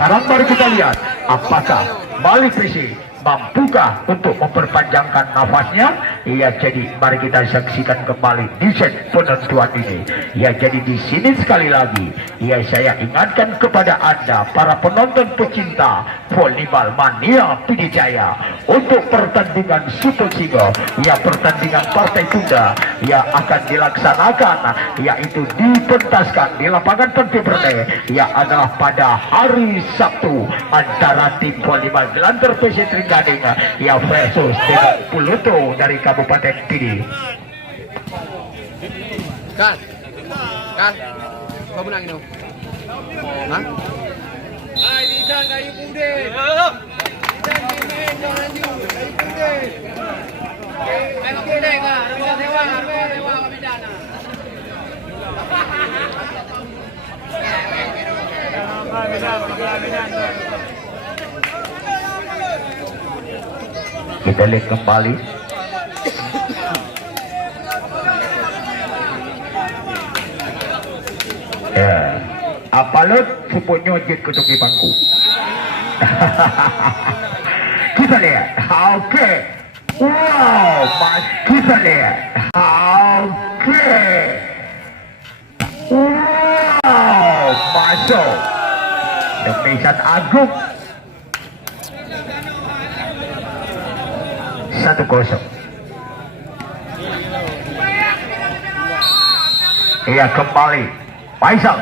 Sekarang baru kita lihat apakah Malik Pesci mampukah untuk memperpanjangkan nafasnya. Ya, jadi mari kita saksikan kembali di set penentuan ini. Ya, jadi di sini sekali lagi ya saya ingatkan kepada Anda para penonton pecinta volleyball mania Pidijaya untuk pertandingan Super Single, ya pertandingan partai tunda ya akan dilaksanakan, yaitu dipentaskan di lapangan Pentiberne ya adalah pada hari Sabtu antara tim volleyball Gelanter PC Trenggalek ya versus dengan Pluto dari Kabupaten Pidi. Kan, kau menang ini? Hah? Hai, Lisan kayu putih. Lisan main jangan lanjut, kayu putih. Kayu putih kan, kita sewa kami dana. Kita lihat kembali. Ya, apalut supunya jet kutuki bangku. Kita lihat. Oke. Wow, mas kita lihat. Oke. Wow, masuk. Demikian Agung 1-0. Iya, kembali Faisal.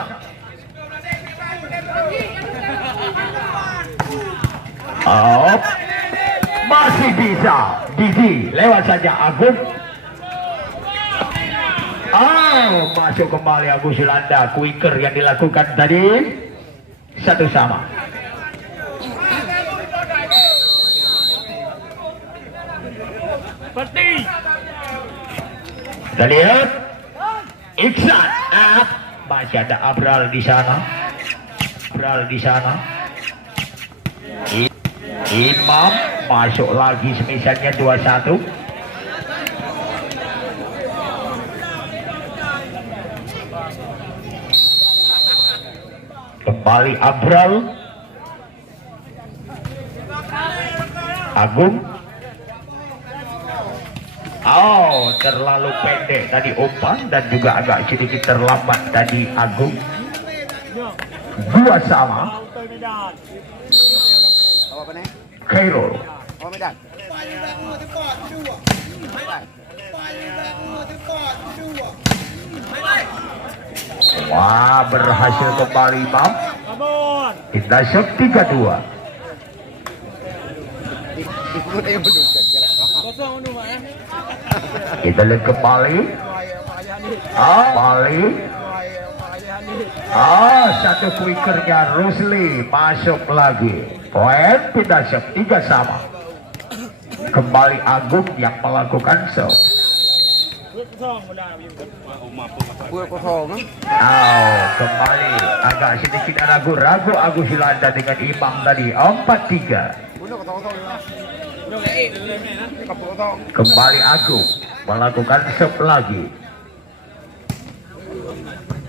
Oh, masih bisa Didi lewat saja Agung. Oh, masuk kembali Agus Yulanda. Quicker yang dilakukan tadi 1-1. Kita lihat Iksan, masih ada Abral di sana. Imam masuk lagi semisalnya 2-1. Kembali Abral. Agung. Oh, terlalu pendek tadi umpan dan juga agak sedikit terlambat tadi Agung. 2-2. Khairul. Wah, berhasil kembali Imam. Kita set 3-2. Kita lihat kembali. Satu quickernya Rusli masuk lagi. Poin pindah set 3-3. Kembali Agung yang melakukan serve. Kembali agak sedikit ragu-ragu Agus Yulanda dengan Imam tadi 4-3. Kembali Agung melakukan serve lagi.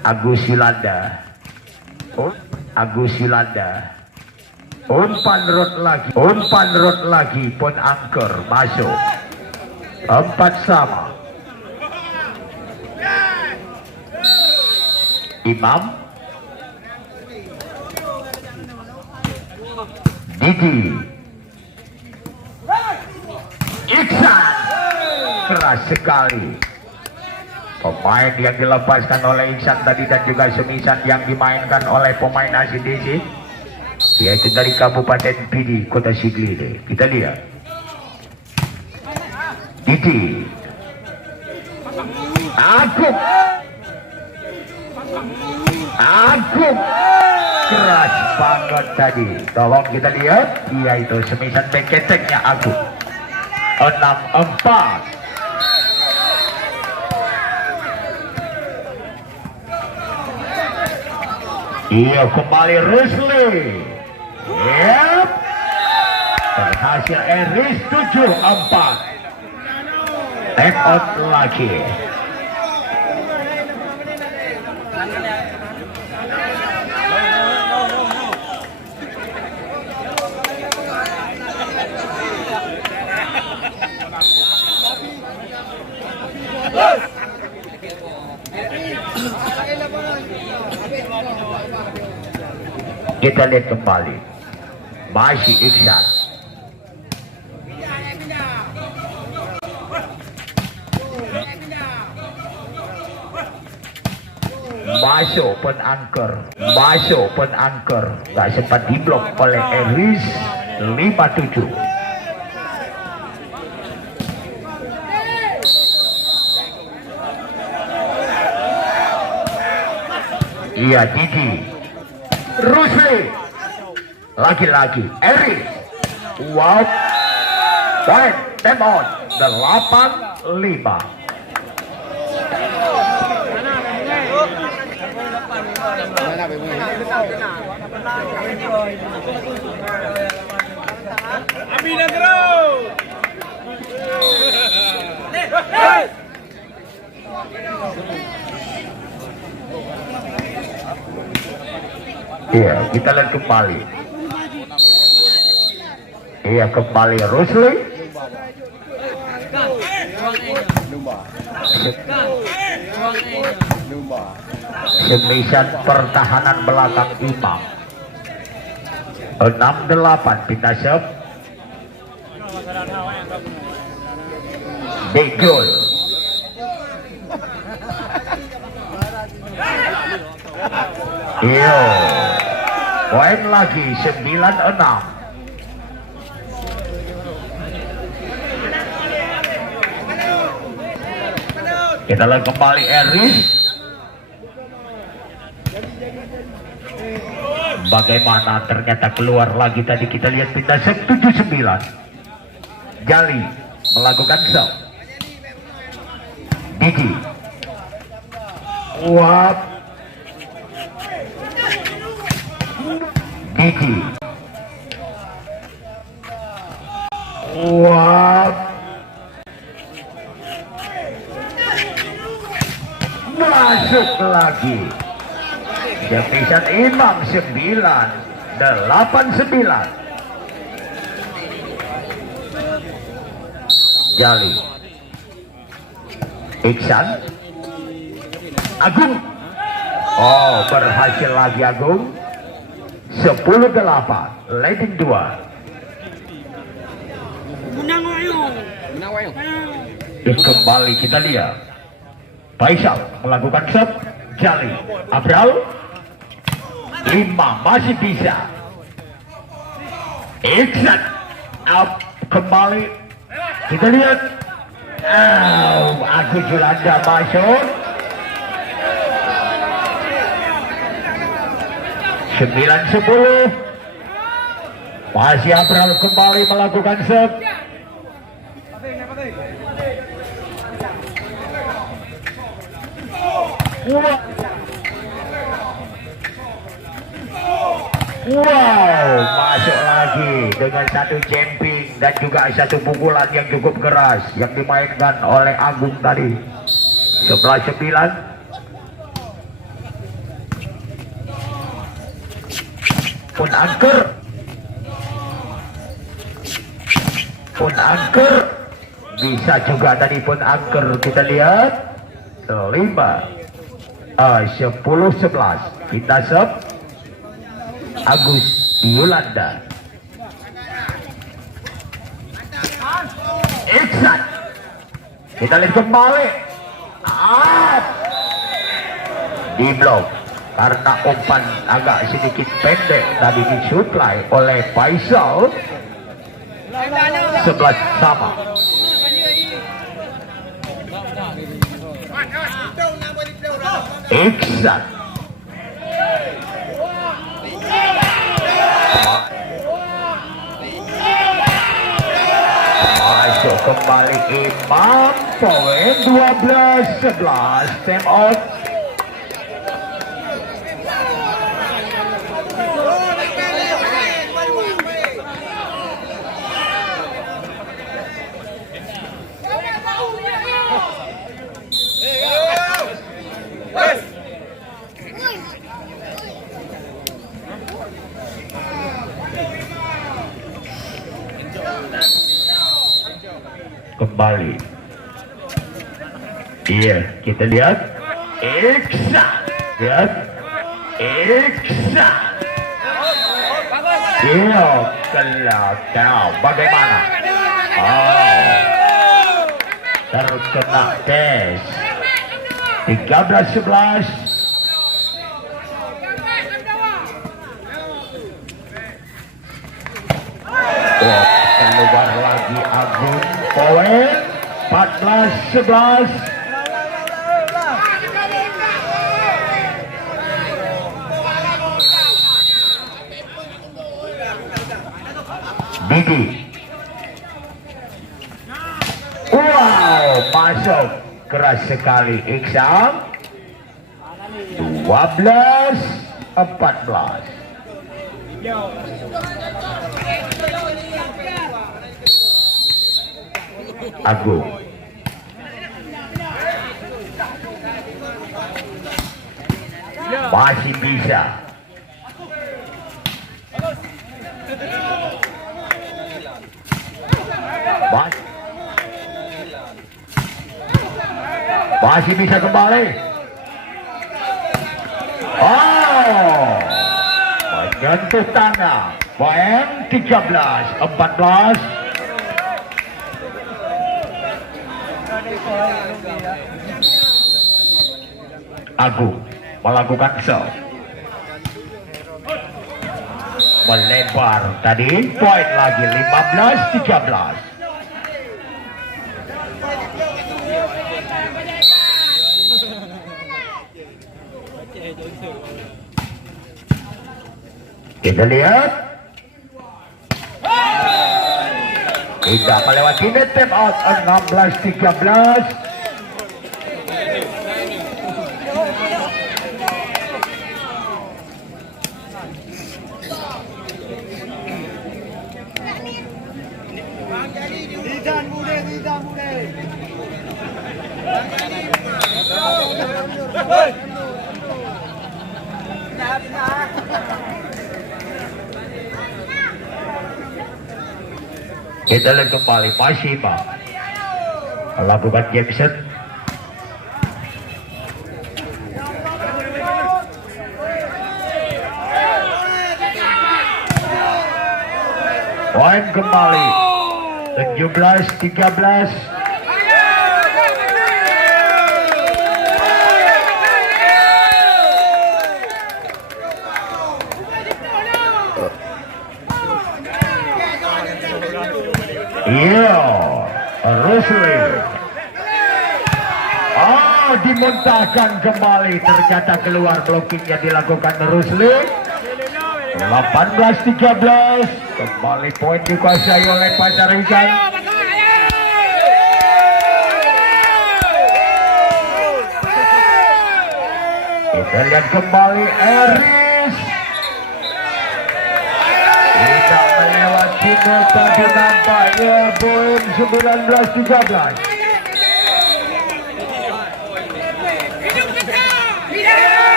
Agus Yulanda. Umpan rod lagi pun angker masuk. 4-4. Imam. Didi. Iksan. Keras sekali. Pemain yang dilepaskan oleh Iksan tadi dan juga semisan yang dimainkan oleh pemain ACDC, yaitu dari Kabupaten Pidi, Kota Sigli. Kita lihat. Didi. Agung. Keras banget tadi. Tolong kita lihat. Yaitu semisan beketeknya Agung. 6-4. Iya, kembali Rusli. Yep. Berhasil Eris 7-4. Take out lagi. Kita lihat kembali. Masih Iksan. Masuk pun angker. Gak sempat diblok oleh Eris. 57. Iya, Didi Rusli lagi-lagi Eris. Wow, point them on 8-5. Abi dah terus. Iya, kita lihat kembali. Iya, kembali Rusli. Semisan pertahanan belakang Imam. 6-8 pindah sep. Big goal. Iyo, poin lagi 9-6. Kita lihat kembali Eris. Bagaimana ternyata keluar lagi tadi, kita lihat pindah set 7-9. Gali melakukan serve. Didi. Wap. Didi. Wap. Masuk lagi. Defisan Imam 9-8-9. Jali. Iksan. Agung. Oh, berhasil lagi Agung. 10-8. Leading 2. Kembali kita lihat. Faisal melakukan serve. Jali. Abral. Imam masih bisa. Iksan up kembali. Kita lihat. Agus Julanda masuk. 9-10. Masih Abral kembali melakukan serve. Wow, masuk lagi dengan satu jumping dan juga satu pukulan yang cukup keras yang dimainkan oleh Agung tadi. 11-9. Pun angker bisa juga tadi pun angker. Kita lihat 10-11. Kita serve Agus Yulanda. Iksan. Kita lihat kembali. Di blok karena umpan agak sedikit pendek tadi disuplai oleh Faisal. 11 sama. Iksan. Masuk kembali Imam. Poin 12-11. Time out. Kembali. Iya, kita lihat Iksan. Lihat Iksan. Iya, kelakau. Bagaimana? Oh, terkena tes. 13-11. Oh, keluar lagi Agung. Poin 14-11. Didi. Wow, masuk keras sekali Iksan. 12-14. Agung. Masih bisa. Masih bisa kembali. Oh, menyentuh tangan. Poin 13-14. Agung melakukan serve. Melebar tadi. Poin lagi 15-13. Kita lihat. Tidak melewati net time out 16-13. Kita lihat kembali masih Pak melakukan game set. Poin kembali 17-13. Iya, Rusli. Oh, dimuntahkan kembali. Ternyata keluar blockingnya dilakukan Rusli. 18-13. Kembali poin dikuasai oleh Pasar Ikan. Kita lihat kembali Eris. Tidak melewati tadi nampaknya poin 19-13.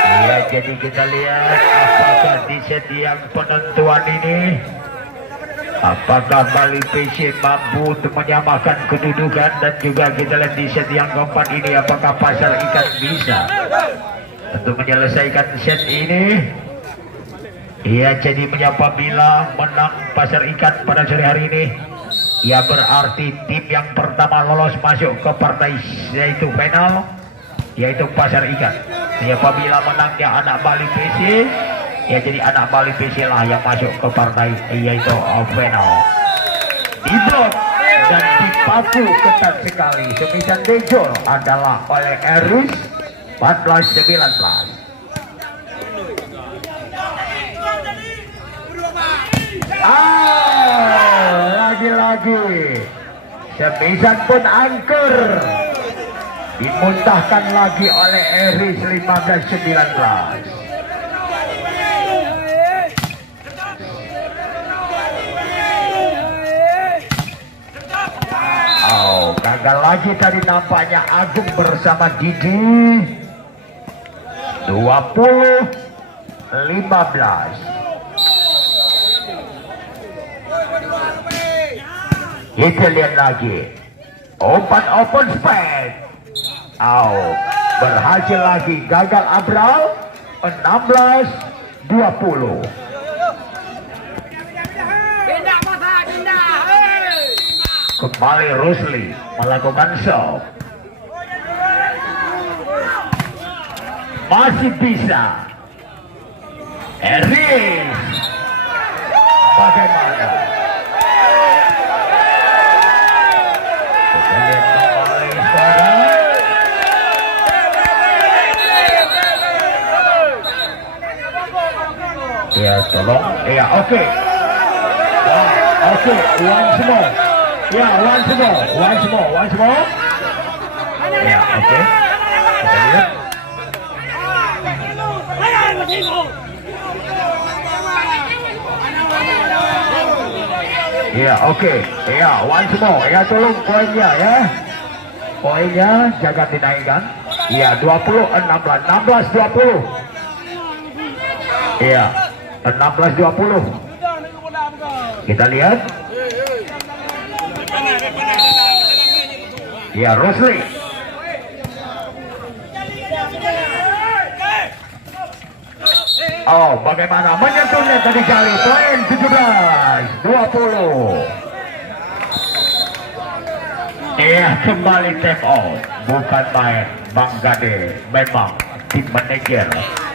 Ya, jadi kita lihat apakah di set yang penentuan ini, apakah Bali PC mampu untuk menyamakan kedudukan, dan juga kita lihat di set yang keempat ini apakah Pasar Ikan bisa untuk menyelesaikan set ini. Ya, jadi apabila menang Pasar Ikan pada sore hari ini, ya berarti tim yang pertama lolos masuk ke partai yaitu final, yaitu Pasar Ikan. Ya, apabila menangnya anak Bali PC, ya jadi anak Bali PC lah yang masuk ke partai yaitu final. Diblok dan dipaku ketat sekali. Semisan Dejol adalah oleh Eris 14-19. Lagi-lagi semisan pun angker, dimuntahkan lagi oleh Eris 15-19. Oh, gagal lagi tadi nampaknya Agung bersama Didi. 20-15. Kita lihat lagi open space. Oh, berhasil lagi, gagal Abral. 16-20. Kembali Rusli melakukan serve. Masih bisa. Eris. Bagaimana? Kita lihat kembali sekarang. Ya, tolong. Ya, oke. Oke, once more. Ya, once more. Ya, oke. Kita lihat. Ya, oke. Ya, once more. Ya, tolong poinnya ya. Poinnya jangan dinaikkan. Ya, 20, 16, 20. Ya, 16-20. Kita lihat. Ya, Rusli. Oh, bagaimana menyentuhnya tadi kali. Poin 17-20. Kembali take off. Bukan main. Bang Gade memang tim manajer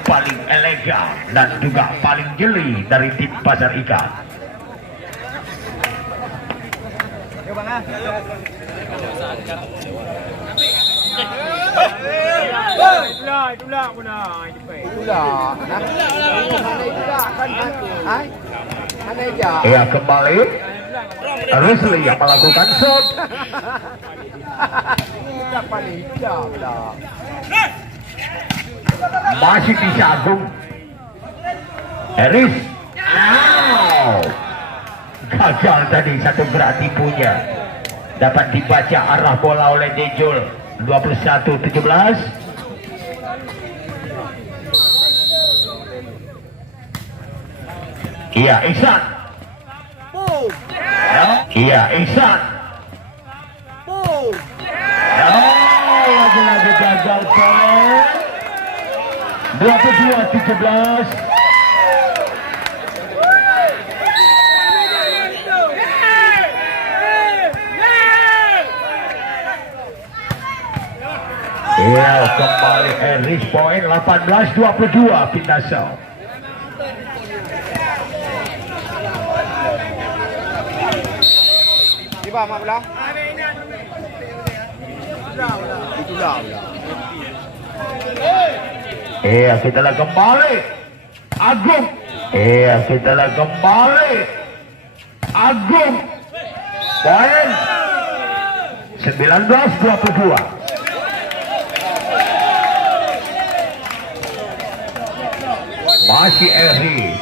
paling elegan dan juga paling jeli dari tim Pasar Ikan. Ya, kembali Rusli yang melakukan shot. Masih bisa Agung. Eris. Gagal tadi satu gerak tipunya. Dapat dibaca arah bola oleh Dejol. 21-17. Iya, Ihsan. Iya, Ihsan. Lagi-lagi gagal poin. 22-17. Ya, kembali Eris poin 18-22 pindah shot. Tiba mak belah. Iya, kita lah kembali. Agung. Iya, kita lah kembali. Agung. Poin 19-22. Masih Eris.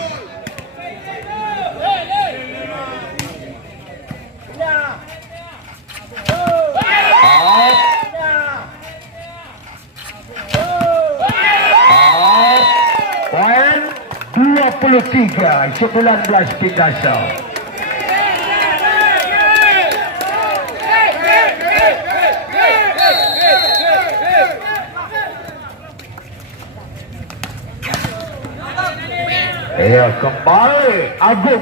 Poin 23-19 pindah shot. Ya, kembali Agung.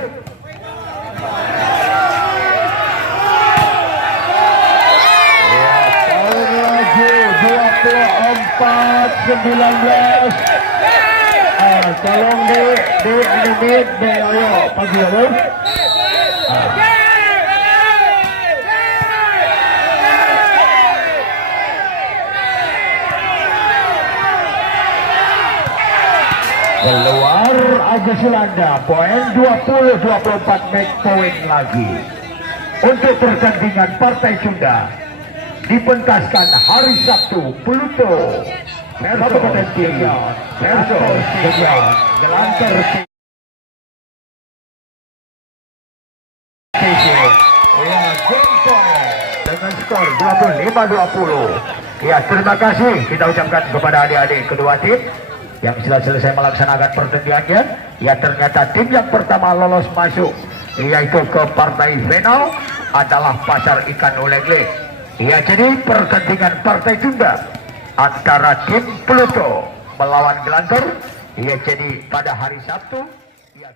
Ya, poin lagi 24-19. Tolong di menit ayo pagi apa? Keluar Agus Sulanda, poin 20-24, make point lagi. Untuk pertandingan partai Sunda dipentaskan hari Sabtu, Pluto versus Gelanter dengan skor 25-20. Ya, terima kasih kita ucapkan kepada adik-adik kedua tim yang sudah selesai melaksanakan pertandingannya. Ya, ternyata tim yang pertama lolos masuk yaitu ke partai final adalah Pasar Ikan Ulegle. Ya, jadi pertandingan partai tunda antara tim Pluto melawan Gelanter ya jadi pada hari Sabtu. Ya,